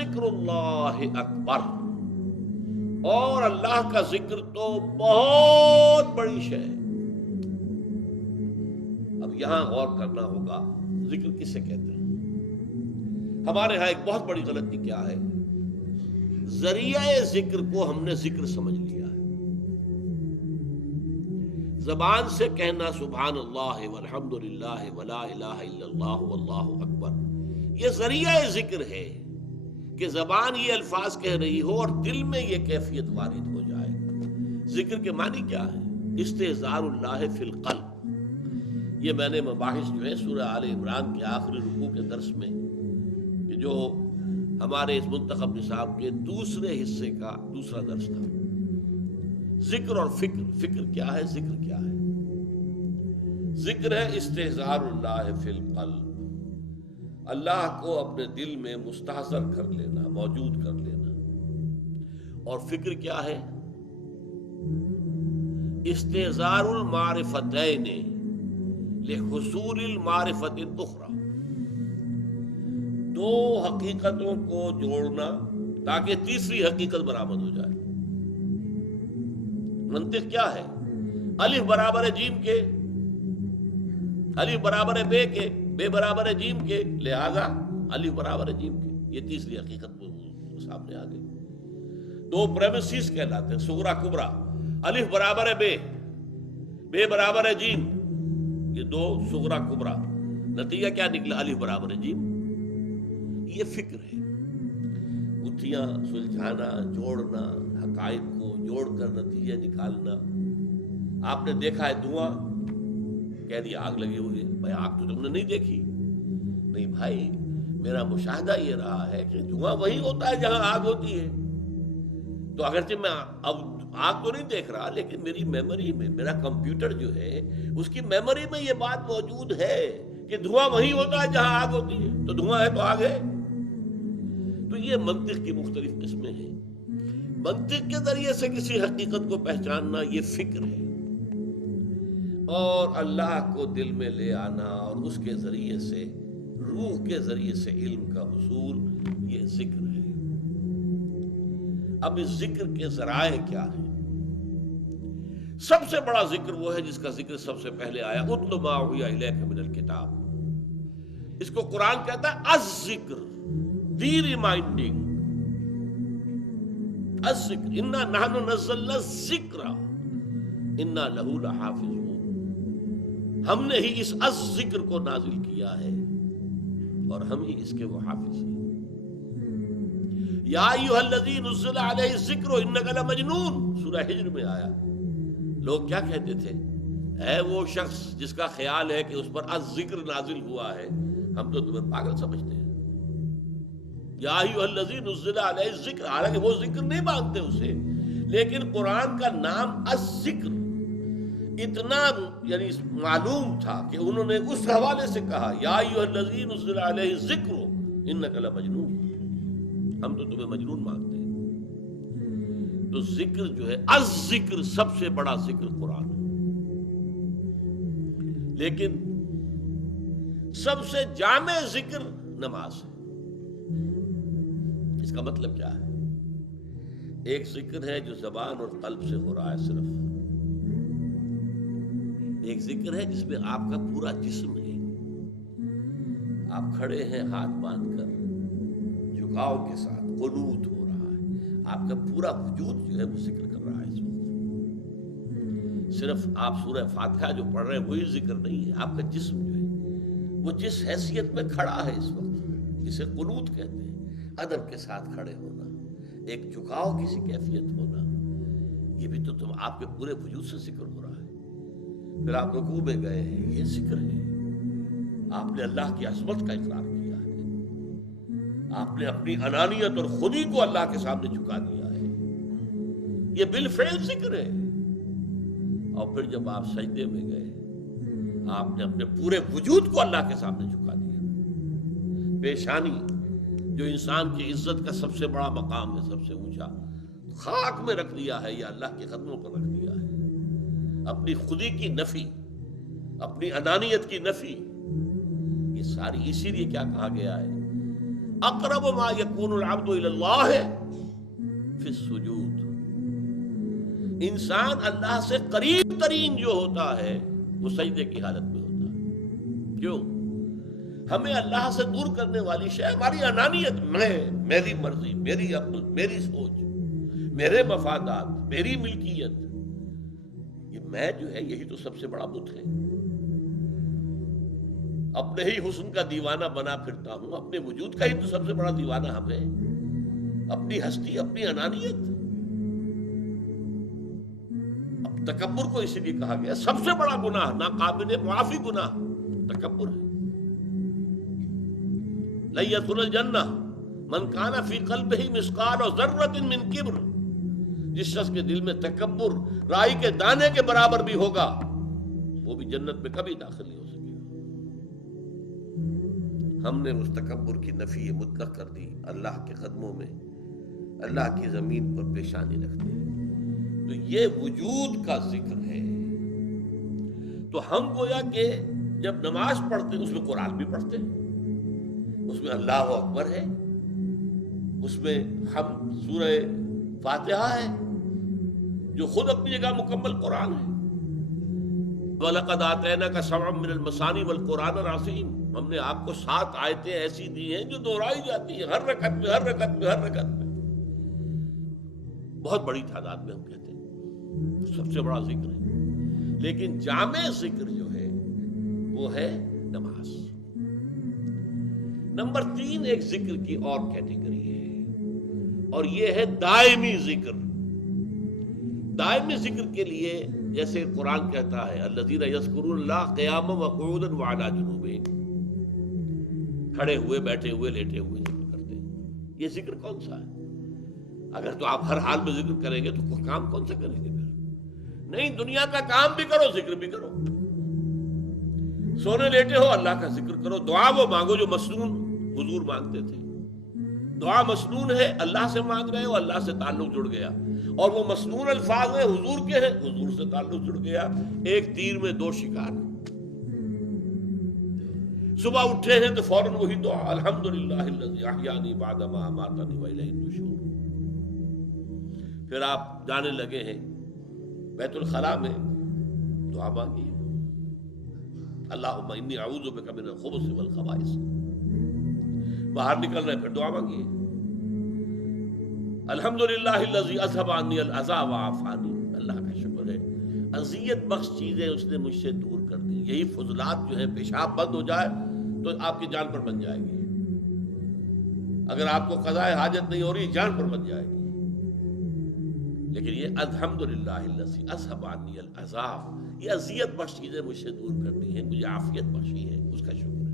لذکر اللہ اکبر، اور اللہ کا ذکر تو بہت بڑی شے ہے۔ اب یہاں غور کرنا ہوگا ذکر کسے کہتے ہیں۔ ہمارے ہاں ایک بہت بڑی غلطی کیا ہے، ذریعہ ذکر کو ہم نے ذکر سمجھ لیا ہے۔ زبان سے کہنا سبحان اللہ والحمد للہ ولا الہ الا اللہ واللہ اکبر، یہ ذریعہ ذکر ہے کہ زبان یہ الفاظ کہہ رہی ہو اور دل میں یہ کیفیت وارد ہو جائے۔ ذکر کے معنی کیا ہے؟ استحضار اللہ فی القلب۔ یہ میں نے مباحث جو ہے سورہ آل عمران کے آخری رکوع کے درس میں، کہ جو ہمارے اس منتخب نصاب کے دوسرے حصے کا دوسرا درس تھا، ذکر اور فکر۔ فکر کیا ہے؟ ذکر کیا ہے؟ ذکر ہے استحضار اللہ فی القلب، اللہ کو اپنے دل میں مستحضر کر لینا، موجود کر لینا۔ اور فکر کیا ہے؟ استحضار المعرفتین لحصول المعرفت الاخری، دو حقیقتوں کو جوڑنا تاکہ تیسری حقیقت برآمد ہو جائے۔ منطق کیا ہے؟ الف برابر ہے جیم کے، الف برابر ہے بے کے، بے برابر ہے جیم کے، لہذا الف برابر ہے جیم کے۔ یہ تیسری حقیقت سامنے آ گئی۔ دو پریمیسز کہلاتے ہیں صغرا کبرا، الف برابر ہے بے، بے برابر ہے جیم، یہ دو صغرا کبرا، نتیجہ کیا نکلا؟ الف برابر ہے جیم۔ یہ فکر ہے، گتھیاں سلجھانا، جوڑنا، حقائق کو جوڑ کر نتیجے نکالنا۔ آپ نے دیکھا ہے دھواں، کہہ دیا آگ لگی ہوئی ہے، بھائی آگ تو تم نے نہیں دیکھی۔ نہیں بھائی، میرا مشاہدہ یہ رہا ہے کہ دھواں وہی ہوتا ہے جہاں آگ ہوتی ہے۔ تو اگرچہ میں اب آگ تو نہیں دیکھ رہا، لیکن میری میموری میں، میرا کمپیوٹر جو ہے اس کی میموری میں یہ بات موجود ہے کہ دھواں وہی ہوتا ہے جہاں آگ ہوتی ہے، تو دھواں ہے تو آگ ہے۔ تو یہ منطق کی مختلف قسمیں ہیں۔ منطق کے ذریعے سے کسی حقیقت کو پہچاننا یہ فکر ہے، اور اللہ کو دل میں لے آنا اور اس کے ذریعے سے، روح کے ذریعے سے علم کا حصول، یہ ذکر ہے۔ اب اس ذکر کے ذرائع کیا ہیں؟ سب سے بڑا ذکر وہ ہے جس کا ذکر سب سے پہلے آیا، اتل ما اوحی الیک من الکتاب۔ اس کو قرآن کہتا ہے الذکر، دی ریمائنڈنگ، الذکر، انا نحن نزلنا الذکر انا لہ لحافظون۔ ہم نے ہی اس الذکر کو نازل کیا ہے اور ہم ہی اس کے وہ حافظ ہیں۔ یا ایھا الذی نزل علیہ الذکر انک لمجنون، سورہ ہجر میں آیا۔ لوگ کیا کہتے تھے؟ اے وہ شخص جس کا خیال ہے کہ اس پر الذکر نازل ہوا ہے، ہم تو تمہیں پاگل سمجھتے ہیں۔ یا ایھا الذی نزل علیہ الذکر، حالانکہ وہ ذکر نہیں مانتے اسے، لیکن قرآن کا نام الذکر اتنا یعنی معلوم تھا کہ انہوں نے اس حوالے سے کہا یا ایھا الذی نزل علیہ الذکر انک لمجنون، ہم تو تمہیں مجنون مانتے ہیں۔ تو ذکر جو ہے، الذکر سب سے بڑا ذکر قرآن ہے، لیکن سب سے جامع ذکر نماز ہے۔ اس کا مطلب کیا ہے؟ ایک ذکر ہے جو زبان اور قلب سے ہو رہا ہے صرف، ایک ذکر ہے جس میں آپ کا پورا جسم ہے، آپ کھڑے ہیں ہاتھ باندھ کر جھکاؤ کے ساتھ، قنوت ہو رہا ہے، آپ کا پورا وجود جو ہے وہ ذکر کر رہا ہے اس وقت۔ صرف آپ سورہ فاتحہ جو پڑھ رہے ہیں وہی ذکر نہیں ہے، آپ کا جسم جو ہے وہ جس حیثیت میں کھڑا ہے اس وقت، اسے قنوت کہتے ہیں۔ ادب کے ساتھ کھڑے ہونا، ایک جھکاؤ کسی کیفیت ہونا، یہ بھی تو تم آپ کے پورے وجود سے ذکر ہو رہا ہے۔ پھر آپ رکوع میں گئے ہیں، یہ ذکر ہے، آپ نے اللہ کی عظمت کا اقرار کیا ہے، آپ نے اپنی انانیت اور خودی کو اللہ کے سامنے جھکا دیا ہے، یہ بالفعل ذکر ہے۔ اور پھر جب آپ سجدے میں گئے، آپ نے اپنے پورے وجود کو اللہ کے سامنے جھکا دیا، پیشانی جو انسان کی عزت کا سب سے بڑا مقام ہے، سب سے اونچا، خاک میں رکھ دیا ہے یا اللہ کے قدموں پر رکھ دیا ہے۔ اپنی خودی کی نفی، اپنی انانیت کی نفی، یہ ساری، اسی لیے کیا کہا گیا ہے، اقرب ما یکون العبد الی اللہ فی السجود، انسان اللہ سے قریب ترین جو ہوتا ہے وہ سجدے کی حالت میں ہوتا ہے۔ کیوں؟ ہمیں اللہ سے دور کرنے والی شے ہماری انانیت، میری مرضی، میری عقل، میری سوچ، میرے مفادات، میری ملکیت، یہ میں جو ہے یہی تو سب سے بڑا بت ہے۔ اپنے ہی حسن کا دیوانہ بنا پھرتا ہوں، اپنے وجود کا ہی تو سب سے بڑا دیوانہ ہم ہے، اپنی ہستی، اپنی انانیت۔ اب تکبر کو اسی لیے کہا گیا سب سے بڑا گناہ، ناقابل معافی گناہ تکبر ہے۔ لن يدخل الجنہ من کان فی قلبہ مثقال ذرۃ من کبر، جس شخص کے دل میں تکبر رائی کے دانے کے برابر بھی ہوگا وہ بھی جنت میں کبھی داخل نہیں ہو سکے گا۔ ہم نے اس تکبر کی نفی مطلق کر دی، اللہ کے قدموں میں، اللہ کی زمین پر پیشانی رکھتے ہیں۔ تو یہ وجود کا ذکر ہے۔ تو ہم گویا کہ جب نماز پڑھتے اس میں قرآن بھی پڑھتے ہیں، اس میں اللہ اکبر ہے، اس میں ہم سورہ فاتحہ ہے جو خود اپنی جگہ مکمل قرآن ہے۔ وَلَقَدْ آتَيْنَاكَ سَبْعًا مِّنَ الْمَثَانِي وَالْقُرْآنَ الْعَظِيمَ، ہم نے آپ کو 7 آیتیں ایسی دی ہیں جو دہرائی جاتی ہیں ہر رکعت میں، ہر رکعت میں، ہر رکعت میں، بہت بڑی تعداد میں ہم کہتے ہیں سب سے بڑا ذکر ہے۔ لیکن جامع ذکر جو ہے وہ ہے نماز۔ نمبر 3 ایک ذکر کی اور کیٹیگری ہے، اور یہ ہے دائمی ذکر۔ دائمی ذکر کے لیے جیسے قرآن کہتا ہے الذین یذکرون اللہ قیاما وقعودا وعلی جنوبہم، کھڑے ہوئے، بیٹھے ہوئے، لیٹے ہوئے ذکر کرتے ہیں۔ یہ ذکر کون سا ہے؟ اگر تو آپ ہر حال میں ذکر کریں گے تو کام کون سا کریں گے پھر؟ نہیں، دنیا کا کام بھی کرو، ذکر بھی کرو۔ سونے لیٹے ہو اللہ کا ذکر کرو، دعا وہ مانگو جو مسنون حضور مانگتے تھے۔ دعا مسنون ہے، اللہ سے مانگ رہے ہو، اللہ سے تعلق جڑ گیا، اور وہ مسنون الفاظ ہیں حضور کے ہیں، حضور سے تعلق جڑ گیا۔ ایک تیر میں 2 شکار۔ صبح اٹھے ہیں تو فوراً وہی دعا الحمدللہ الذی احیانی بعد ما اماتنی والیہ النشور۔ پھر آپ جانے لگے ہیں بیت الخلاء میں، دعا مانگی اللہم انی اعوذ بک من الخبث والخبائث۔ باہر نکل رہے پھر دعا مانگیے الحمدللہ الذی اذھب عنی الاذی وعافانی، اللہ کا شکر ہے اذیت بخش چیزیں اس نے مجھ سے دور کر دی۔ یہی فضلات جو ہے، پیشاب بند ہو جائے تو آپ کی جان پر بن جائے گی، اگر آپ کو قضاء حاجت نہیں ہو رہی جان پر بن جائے گی۔ لیکن یہ الحمدللہ الذی اذھب عنی الاذی، یہ اذیت بخش چیزیں مجھ سے دور کر دی ہیں، مجھے عافیت بخشی ہے، اس کا شکر ہے۔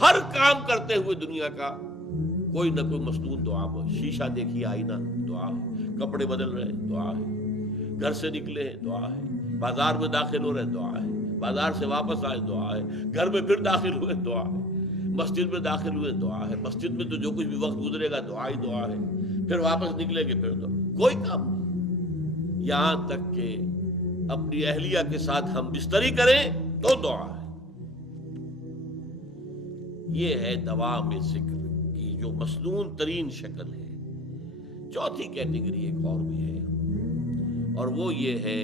ہر کام کرتے ہوئے دنیا کا کوئی نہ کوئی مسنون دعا ہو۔ شیشہ دیکھیے، آئینہ، دعا ہے۔ کپڑے بدل رہے، دعا ہے۔ گھر سے نکلے ہیں، دعا ہے۔ بازار میں داخل ہو رہے، دعا ہے۔ بازار سے واپس آئے، دعا ہے۔ گھر میں پھر داخل ہوئے، دعا ہے۔ مسجد میں داخل ہوئے، دعا ہے۔ مسجد میں تو جو کچھ بھی وقت گزرے گا دعا ہی دعا ہے، پھر واپس نکلیں گے پھر دعا، کوئی کام نہیں، یہاں تک کہ اپنی اہلیہ کے ساتھ ہم بستری کریں تو دعا ہے۔ یہ ہے دوام ذکر کی جو مسنون ترین شکل ہے۔ 4تھی کیٹیگری ایک اور بھی ہے، اور وہ یہ ہے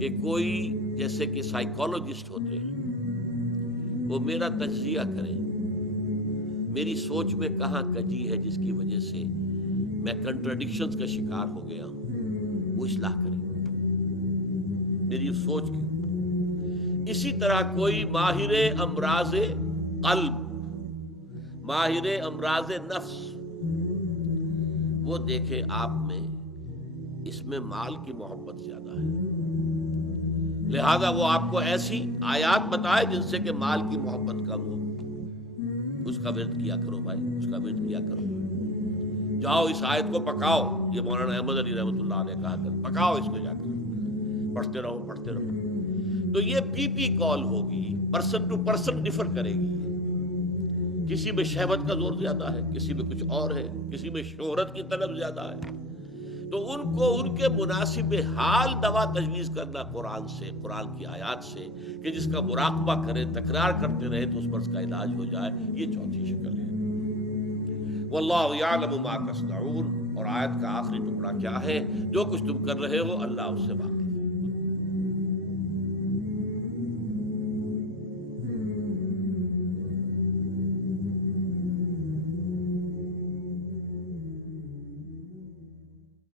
کہ کوئی جیسے کہ سائیکالوجسٹ ہوتے ہیں، وہ میرا تجزیہ کریں، میری سوچ میں کہاں کجی ہے جس کی وجہ سے میں کنٹراڈکشنز کا شکار ہو گیا ہوں، وہ اصلاح کریں میری سوچ کی۔ اسی طرح کوئی ماہر امراض قلب، ماہر امراض نفس، وہ دیکھے آپ میں اس میں مال کی محبت زیادہ ہے، لہذا وہ آپ کو ایسی آیات بتائے جن سے کہ مال کی محبت کم ہو۔ اس کا ورد کیا کرو بھائی، اس کا ورد کیا کرو، جاؤ اس آیت کو پکاؤ، یہ مولانا احمد علی رحمۃ اللہ علیہ کہا کر، پکاؤ اس کو جا کر، پڑھتے رہو پڑھتے رہو۔ تو یہ پی پی کال ہوگی، پرسن ٹو پرسن ڈفر کرے گی، کسی میں شہوت کا زور زیادہ ہے، کسی میں کچھ اور ہے، کسی میں شہرت کی طلب زیادہ ہے، تو ان کو ان کے مناسب حال دوا تجویز کرنا قرآن سے، قرآن کی آیات سے، کہ جس کا مراقبہ کریں، تکرار کرتے رہے تو اس مرض کا علاج ہو جائے۔ یہ 4تھی شکل ہے۔ واللہ یعلم ما تصنعون، اور آیت کا آخری ٹکڑا کیا ہے؟ جو کچھ تم کر رہے ہو اللہ اس سے واقف